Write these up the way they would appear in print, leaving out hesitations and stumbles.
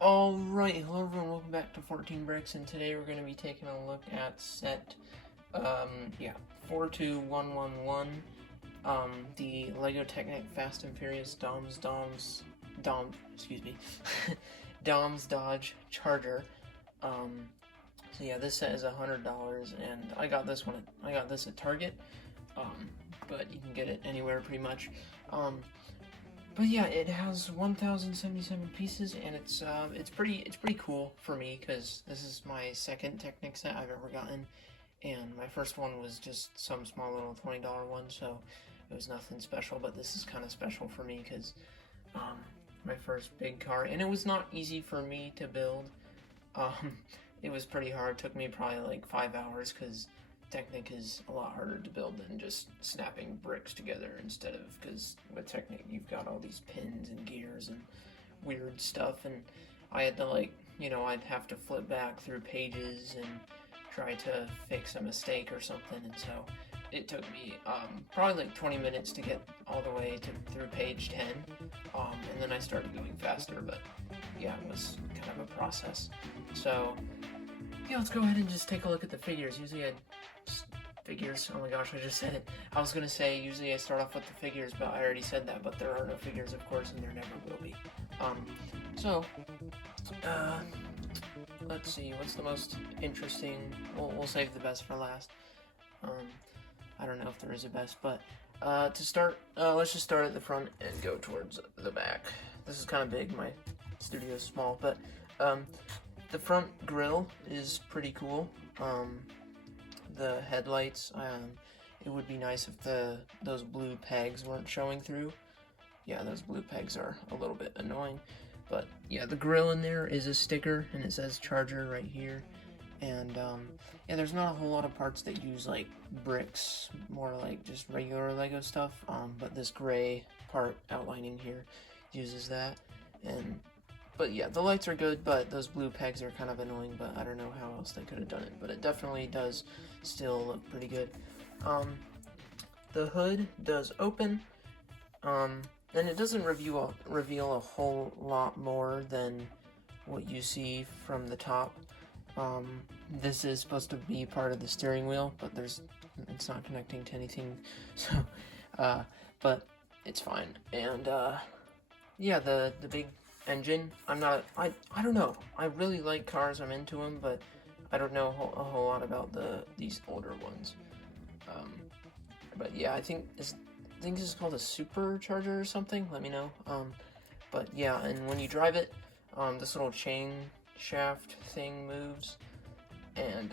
Alright, hello everyone, welcome back to 14 Bricks, and today we're going to be taking a look at set, 42111, the LEGO Technic Fast and Furious Dom's Dodge Charger. So yeah, this set is $100, and I got this at Target, but you can get it anywhere pretty much. But yeah, it has 1,077 pieces, and it's pretty cool for me because this is my second Technic set I've ever gotten, and my first one was just some small little $20 one, so it was nothing special. But this is kind of special for me because my first big car, and it was not easy for me to build. It was pretty hard. It took me probably like 5 hours because Technic is a lot harder to build than just snapping bricks together instead of, because with Technic you've got all these pins and gears and weird stuff, and I had to I'd have to flip back through pages and try to fix a mistake or something, and so it took me probably like 20 minutes to get all the way through page 10, and then I started going faster, but yeah, it was kind of a process. So yeah, let's go ahead and just take a look at the figures. Usually figures, oh my gosh, I just said it. I was gonna say usually I start off with the figures, but I already said that, but there are no figures, of course, and there never will be. Let's see, what's the most interesting? We'll save the best for last. I don't know if there is a best, but to start, let's just start at the front and go towards the back. This is kind of big, my studio is small, but the front grille is pretty cool. The headlights, it would be nice if those blue pegs weren't showing through. Yeah, those blue pegs are a little bit annoying. But yeah, the grille in there is a sticker, and it says Charger right here. And yeah, there's not a whole lot of parts that use like bricks, more like just regular Lego stuff. But this gray part outlining here uses that. But yeah, the lights are good, but those blue pegs are kind of annoying, but I don't know how else they could have done it, but it definitely does still look pretty good. The hood does open, and it doesn't reveal a whole lot more than what you see from the top. This is supposed to be part of the steering wheel, but it's not connecting to anything, so, but it's fine. And, yeah, the big engine, I don't know, I really like cars, I'm into them, but I don't know a whole lot about these older ones. But yeah, I think this is called a supercharger or something, let me know. But yeah, and when you drive it, this little chain shaft thing moves, and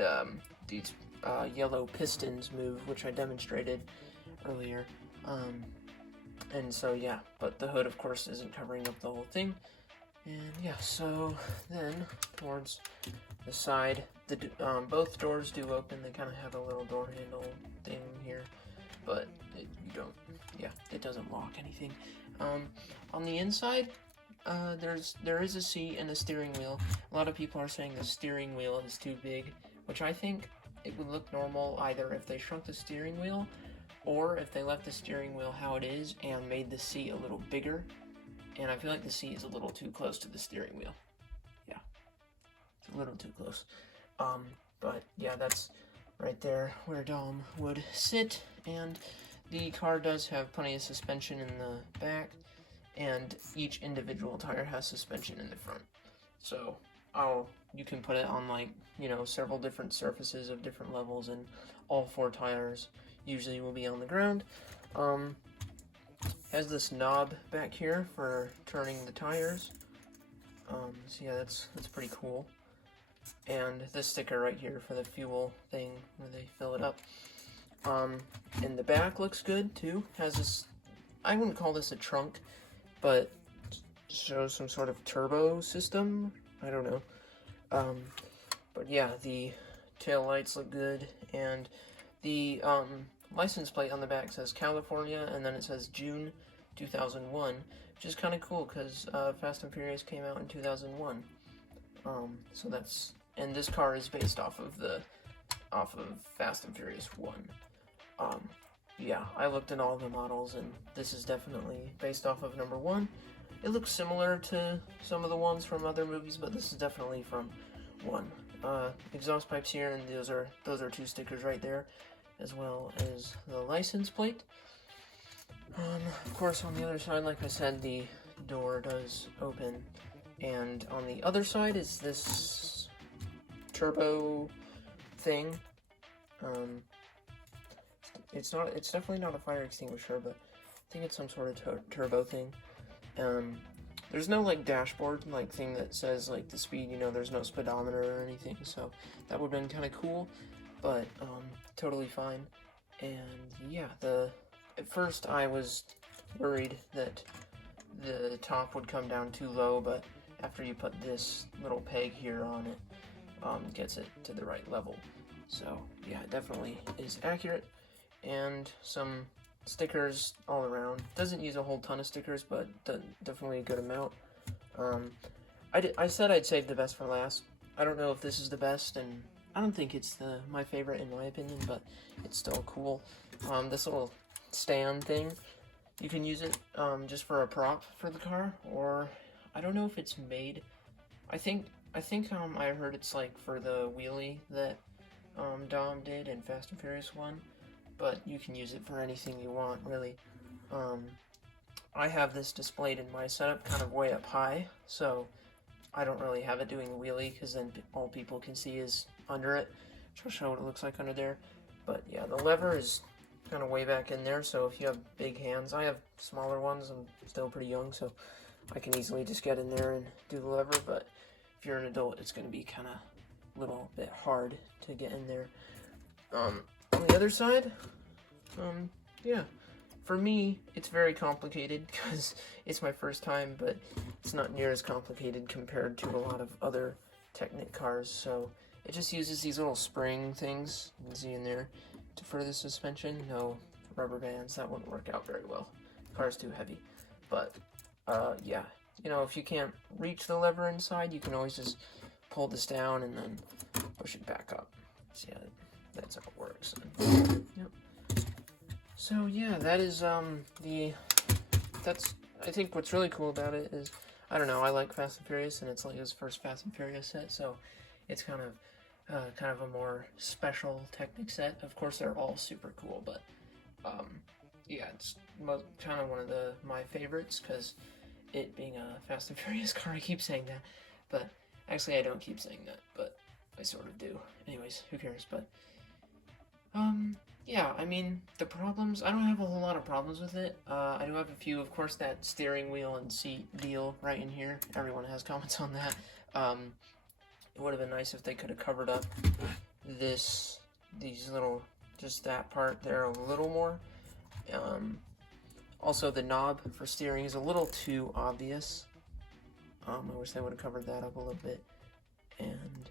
these yellow pistons move, which I demonstrated earlier. And so yeah, but the hood of course isn't covering up the whole thing. And yeah, so then towards the side, both doors do open. They kind of have a little door handle thing here, but it doesn't lock anything. On the inside, there is a seat and a steering wheel. A lot of people are saying the steering wheel is too big, which I think it would look normal either if they shrunk the steering wheel, or if they left the steering wheel how it is and made the seat a little bigger. And I feel like the seat is a little too close to the steering wheel. Yeah, it's a little too close. But yeah, that's right there where Dom would sit. And the car does have plenty of suspension in the back, and each individual tire has suspension in the front. So you can put it on several different surfaces of different levels, and all 4 tires usually will be on the ground. Has this knob back here for turning the tires. So yeah, that's pretty cool. And this sticker right here for the fuel thing where they fill it up. And the back looks good too. Has this, I wouldn't call this a trunk, but shows some sort of turbo system. I don't know. But yeah, the tail lights look good, and the license plate on the back says California, and then it says June 2001, which is kind of cool because Fast and Furious came out in 2001. So that's, and this car is based off of Fast and Furious 1. yeah, I looked at all the models, and this is definitely based off of number 1. It looks similar to some of the ones from other movies, but this is definitely from 1. Exhaust pipes here, and those are 2 stickers right there, as well as the license plate. Of course, on the other side, like I said, the door does open, and on the other side is this turbo thing. It's definitely not a fire extinguisher, but I think it's some sort of turbo thing. There's no like dashboard like thing that says like the speed, you know, there's no speedometer or anything, so that would have been kind of cool, but totally fine. And yeah, at first I was worried that the top would come down too low, but after you put this little peg here on it, gets it to the right level. So yeah, it definitely is accurate. And some stickers all around. Doesn't use a whole ton of stickers, but definitely a good amount. I said I'd save the best for last. I don't know if this is the best, and I don't think it's my favorite in my opinion, but it's still cool. This little stand thing, you can use it just for a prop for the car, or I don't know if it's made. I think I heard it's like for the wheelie that Dom did in Fast and Furious 1. But you can use it for anything you want, really. I have this displayed in my setup kind of way up high, so I don't really have it doing a wheelie, because then all people can see is under it. I'll show what it looks like under there. But yeah, the lever is kind of way back in there, so if you have big hands, I have smaller ones, I'm still pretty young, so I can easily just get in there and do the lever, but if you're an adult, it's going to be kind of a little bit hard to get in there. On the other side, yeah, for me, it's very complicated because it's my first time, but it's not near as complicated compared to a lot of other Technic cars, so it just uses these little spring things, you can see in there, for the suspension. No rubber bands, that wouldn't work out very well. The car's too heavy, but, yeah, you know, if you can't reach the lever inside, you can always just pull this down and then push it back up. So yeah, that's how it works. Yep. So yeah, that is that's I think what's really cool about it is, I don't know, I like Fast and Furious, and it's like his first Fast and Furious set, so it's kind of a more special Technic set. Of course, they're all super cool, but yeah, it's kind of one of my favorites, because it being a Fast and Furious car, I keep saying that, but actually I don't keep saying that, but I sort of do. Anyways, who cares? But yeah, I mean, the problems, I don't have a whole lot of problems with it. I do have a few. Of course, that steering wheel and seat deal right in here, everyone has comments on that. It would have been nice if they could have covered up these little, just that part there a little more. Also, the knob for steering is a little too obvious. I wish they would have covered that up a little bit. And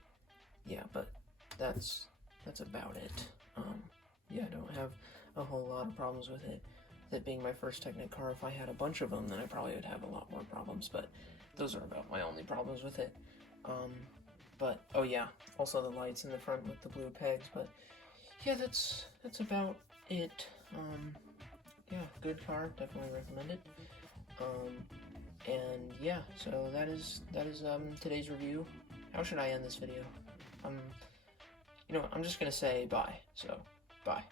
yeah, but that's about it. Yeah, I don't have a whole lot of problems with it. That being my first Technic car, if I had a bunch of them, then I probably would have a lot more problems, but those are about my only problems with it. But, oh yeah, also the lights in the front with the blue pegs, but yeah, that's about it. Yeah, good car, definitely recommend it. And yeah, so that is today's review. How should I end this video? You know what, I'm just gonna say bye, so bye.